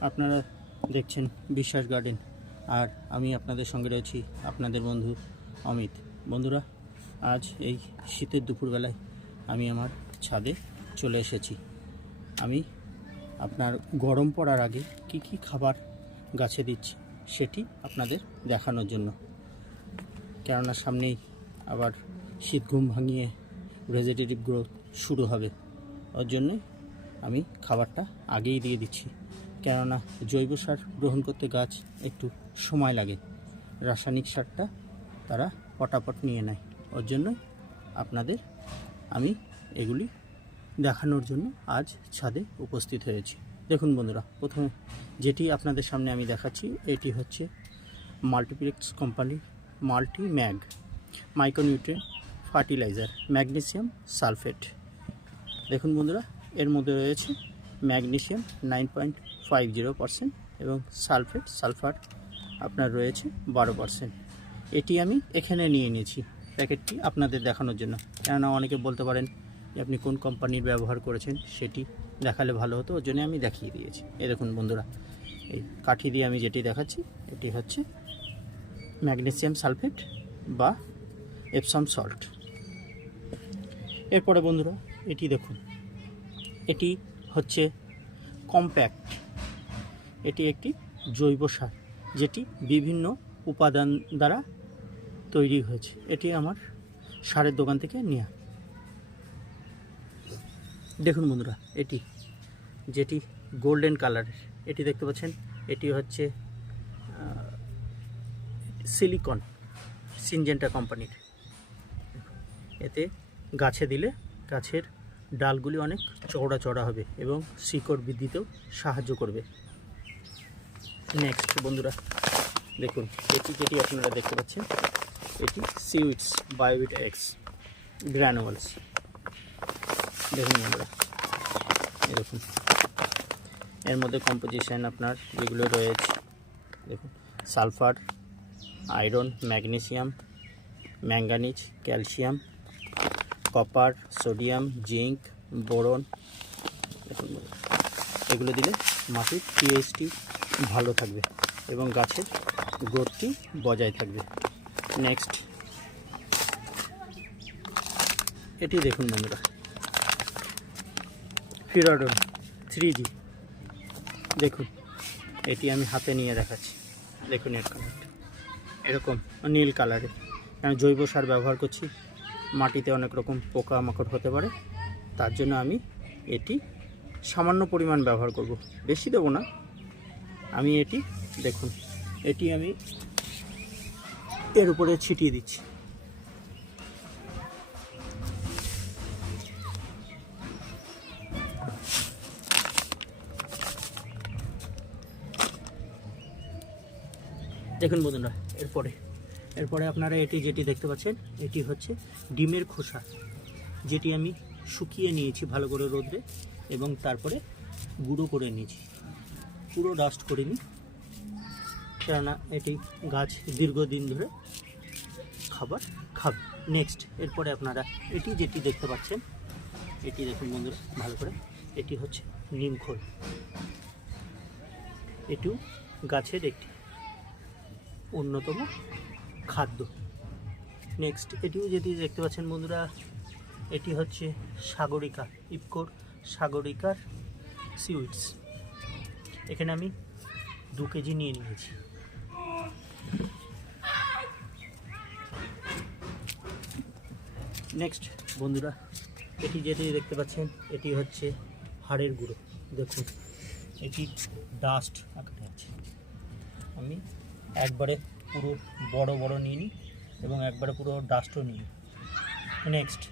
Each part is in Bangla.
আপনারা দেখছেন বিশ্বাস গার্ডেন। আর আমি আপনাদের সঙ্গে রয়েছি আপনাদের বন্ধু অমিত। বন্ধুরা, আজ এই শীতের দুপুরবেলায় আমি আমার ছাদে চলে এসেছি। আমি আপনার গরম পড়ার আগে কি কি খাবার গাছে দিচ্ছি সেটি আপনাদের দেখানোর জন্য। কেননা সামনেই আবার শীত ঘুম ভাঙিয়ে ভেজিটেটিভ গ্রোথ শুরু হবে। ওর জন্যে আমি খাবারটা আগেই দিয়ে দিচ্ছি। কেননা জৈব সার গ্রহণ করতে গাছ একটু সময় লাগে। রাসায়নিক সারটা তারা পটাপট নিয়ে নেয়। ওর জন্য আপনাদের আমি এগুলি দেখানোর জন্য আজ ছাদে উপস্থিত হয়েছি। দেখুন বন্ধুরা, প্রথমে যেটি আপনাদের সামনে আমি দেখাচ্ছি, এটি হচ্ছে Multiplex company multi mag micronutrient fertiliser magnesium sulphate. দেখুন বন্ধুরা, এর মধ্যে রয়েছে magnesium nine point five zero percent এবং সালফেট সালফার আপনার রয়েছে বারো পার্সেন্ট এটি আমি এখানে নিয়ে নিয়েছি প্যাকেটটি আপনাদের দেখানোর জন্য। কেননা অনেকে বলতে পারেন যে আপনি কোন কোম্পানির ব্যবহার করেছেন, সেটি দেখালে ভালো হতো, ওর জন্য আমি দেখিয়ে দিয়েছি। এই দেখুন বন্ধুরা, এই কাঠি দিয়ে আমি যেটি দেখাচ্ছি, এটি হচ্ছে ম্যাগনেসিয়াম সালফেট বা এপসাম সল্ট এরপরে বন্ধুরা, এটি দেখুন, এটি হচ্ছে কম্প্যাক্ট এটি একটি জৈব সার, যেটি বিভিন্ন উপাদান দ্বারা তৈরি হয়েছে। এটি আমার সারের দোকান থেকে নেওয়া দেখুন বন্ধুরা, এটি, যেটি গোল্ডেন কালারের এটি দেখতে পাচ্ছেন, এটি হচ্ছে সিলিকন সিনজেন্টা কোম্পানির এতে গাছে দিলে গাছের ডালগুলি অনেক চওড়া চওড়া হবে এবং শিকড় বৃদ্ধিতেও সাহায্য করবে। নেক্সট বন্ধুরা, দেখুন, এটি যেটি আপনারা দেখতে পাচ্ছেন, এটি সিউইটস বায়োবিট এক্স গ্র্যানুয়ালস দেখুন বন্ধুরা, এরকম। এর মধ্যে কম্পোজিশন আপনার যেগুলো রয়েছে, দেখুন sulphur iron magnesium manganese calcium copper sodium zinc boron এগুলো দিলে মাটির পিএইচটি ভালো থাকবে এবং গাছের গ্রোথটি বজায় থাকবে। নেক্সট এটি দেখুন বন্ধুরা। ফিরাডন থ্রি দেখুন, এটি আমি হাতে নিয়ে দেখাচ্ছি। দেখুন এর কালারটা এরকম নীল কালারের আমি জৈব সার ব্যবহার করছি। মাটিতে অনেক রকম পোকা মাকড় হতে পারে। তার জন্য আমি এটি সামান্য পরিমাণ ব্যবহার করব। বেশি দেবো না। আমি এটি, দেখুন, এটি আমি এর উপরে ছিটিয়ে দিচ্ছি। দেখুন বন্ধুরা, এরপরে এরপরে আপনারা এটি যেটি দেখতে পাচ্ছেন, এটি হচ্ছে ডিমের খোসা, যেটি আমি শুকিয়ে নিয়েছি ভালো করে রোদ্রে এবং তারপরে গুঁড়ো করে নিয়েছি। পুরো ডাস্ট করিনি। কেননা এটি গাছ দীর্ঘদিন ধরে খাবার খাবে। নেক্সট এরপরে আপনারা এটি যেটি দেখতে পাচ্ছেন, এটি দেখুন বন্ধুরা, ভালো করে। এটি হচ্ছে নিমখোল এটিও গাছের একটি অন্যতম খাদ্য। নেক্সট এটিও যেটি দেখতে পাচ্ছেন বন্ধুরা, এটি হচ্ছে সাগরিকা ইপকোর সাগরিকার সুইটস এখানে আমি দু কেজি নিয়ে নিয়েছি। নেক্সট বন্ধুরা, এটি যেটি দেখতে পাচ্ছেন, এটি হচ্ছে হাড়ের গুঁড়ো। দেখুন, এটি ডাস্ট আকারে আছে। আমি একবারে পুরো বড় বড় নিয়ে নিই এবং একবারে পুরো ডাস্টও নিই। নেক্সট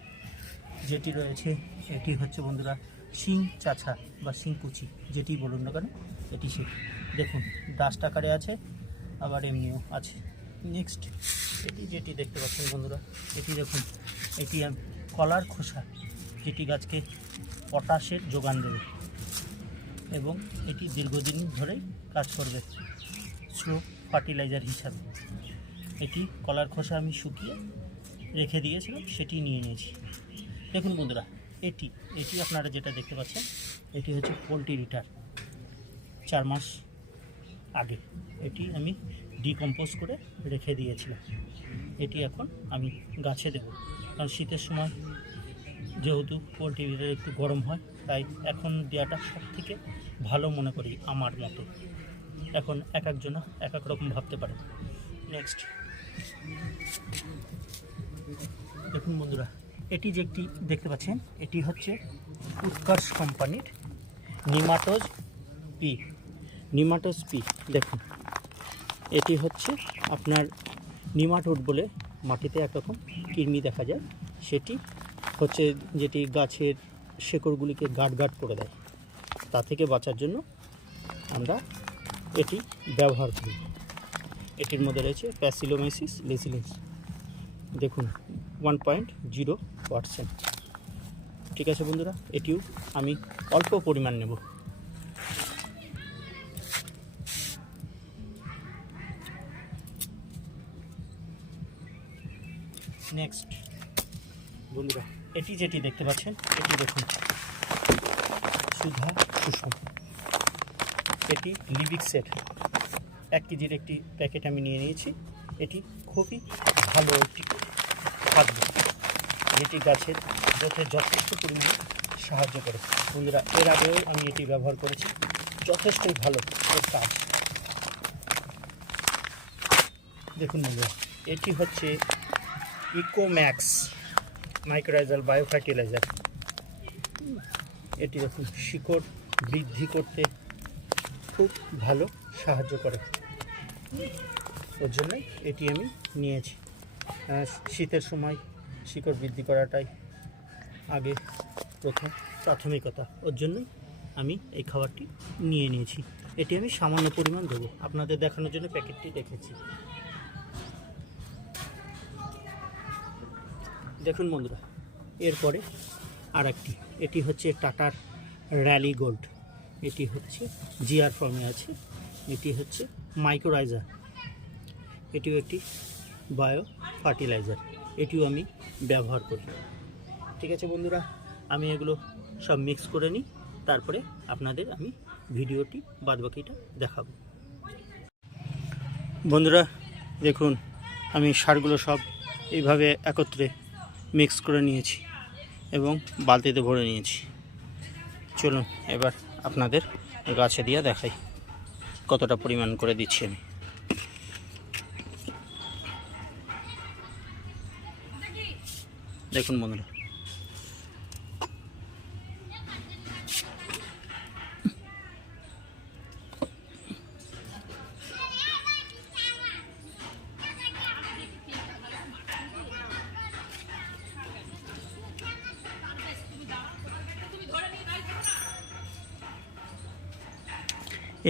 যেটি রয়েছে, এটি হচ্ছে, বন্ধুরা শিং চাছা বা শিংকুচি যেটি বলুন না কেন, এটি সে। দেখুন ডাস্ট আকারে আছে, আবার এমনিও আছে। নেক্সট এটি যেটি দেখতে পাচ্ছেন বন্ধুরা, এটি দেখুন, এটি কলার খোসা, যেটি গাছকে পটাশের যোগান দেবে এবং এটি দীর্ঘদিন ধরেই কাজ করবে স্লো ফার্টিলাইজার হিসাবে। এটি কলার খোসা আমি শুকিয়ে রেখে দিয়েছিলাম সেটি নিয়ে নিয়েছি। দেখুন বন্ধুরা এটি এটি আপনারা যেটা দেখতে পাচ্ছেন, এটি হচ্ছে পোলট্রি রিটার চার মাস আগে এটি আমি ডিকম্পোজ করে রেখে দিয়েছিলাম। এটি এখন আমি গাছে দেবো। কারণ শীতের সময় যেহেতু পোলট্রিটা একটু গরম হয়, তাই এখন দেওয়াটা সব থেকে ভালো মনে করি আমার মতো। এখন এক একজনা এক এক রকম ভাবতে পারে। নেক্সট দেখুন বন্ধুরা এটি যে একটি দেখতে পাচ্ছেন, এটি হচ্ছে উৎকর্ষ কোম্পানির নিমাটোজ পি। নিমাটোজ পি, দেখুন। এটি হচ্ছে আপনার নিমাটোড বলে মাটিতে একরকম কৃমি দেখা যায়। সেটি হচ্ছে যেটি গাছের শেকড়গুলিকে গাঢ় গাঢ় করে দেয়। তা থেকে বাঁচার জন্য আমরা এটি ব্যবহার করি। এটির মধ্যে রয়েছে প্যাসিলোমেসিস লেসিলেন্স দেখুন, ওয়ান পয়েন্ট জিরো পারসেন্ট। ঠিক আছে বন্ধুরা, এটিও আমি অল্প পরিমাণ নেব। নেক্সট বন্ধুরা, এটি যেটি দেখতে পাচ্ছেন, এটি দেখুন। সুধা সুষম। এটি লিবিক্সের এক কেজির একটি প্যাকেট আমি নিয়ে নিয়েছি। এটি খুবই ভালো একটি খাদ্য। যেটি গাছের যাতে যথেষ্ট পরিমাণে সাহায্য করে বন্ধুরা এর আগেও আমি এটি ব্যবহার করেছি। যথেষ্টই ভালো কাজ। দেখুন বন্ধুরা, এটি হচ্ছে ইকোম্যাক্স মাইক্রোরাইজাল বায়ো ফার্টিলাইজার এটি দেখুন, শিকড় বৃদ্ধি করতে খুব ভালো সাহায্য করে। ওর জন্যই এটি আমি নিয়েছি। শীতের সময় শিকড় বৃদ্ধি করাটাই আগে প্রথম প্রাথমিকতা। ওর জন্যই আমি এই খাবারটি নিয়ে নিয়েছি। এটি আমি সামান্য পরিমাণ দেবো। আপনাদের দেখানোর জন্য প্যাকেটটি দেখেছি। দেখুন বন্ধুরা, এরপরে আর একটি এটি হচ্ছে টাটার র্যালি গোল্ড। এটি হচ্ছে জিআর ফর্মে আছে। এটি হচ্ছে মাইক্রোরাইজার। এটিও একটি বায়ো ফার্টিলাইজার। এটিও আমি ব্যবহার করি। ঠিক আছে বন্ধুরা, আমি এগুলো সব মিক্স করে নিই, তারপরে আপনাদের আমি ভিডিওটি বাদবাকিটা দেখাবো। বন্ধুরা, দেখুন, আমি সারগুলো সব এইভাবে একত্রে মিক্স করে নিয়েছি এবং বালতিতে ভরে নিয়েছি। চলুন, এবার আপনাদের গাছে দিয়ে দেখাই কতটা পরিমাণ করে দিচ্ছি আমি। দেখুন বন্ধুরা।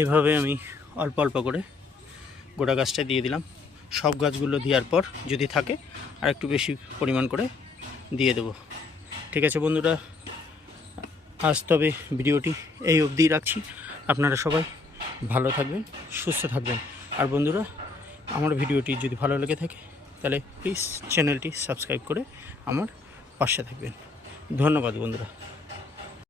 এভাবে আমি অল্প অল্প করে গোটা গাছটা দিয়ে দিলাম। সব গাছগুলো দেওয়ার পর যদি থাকে আর একটু বেশি পরিমাণ করে দিয়ে দেব। ঠিক আছে বন্ধুরা, আজ তবে ভিডিওটি এই অবধি রাখছি। আপনারা সবাই ভালো থাকবেন, সুস্থ থাকবেন। আর বন্ধুরা, আমার ভিডিওটি যদি ভালো লেগে থাকে, তাহলে প্লিজ চ্যানেলটি সাবস্ক্রাইব করে আমার পাশে থাকবেন। ধন্যবাদ বন্ধুরা।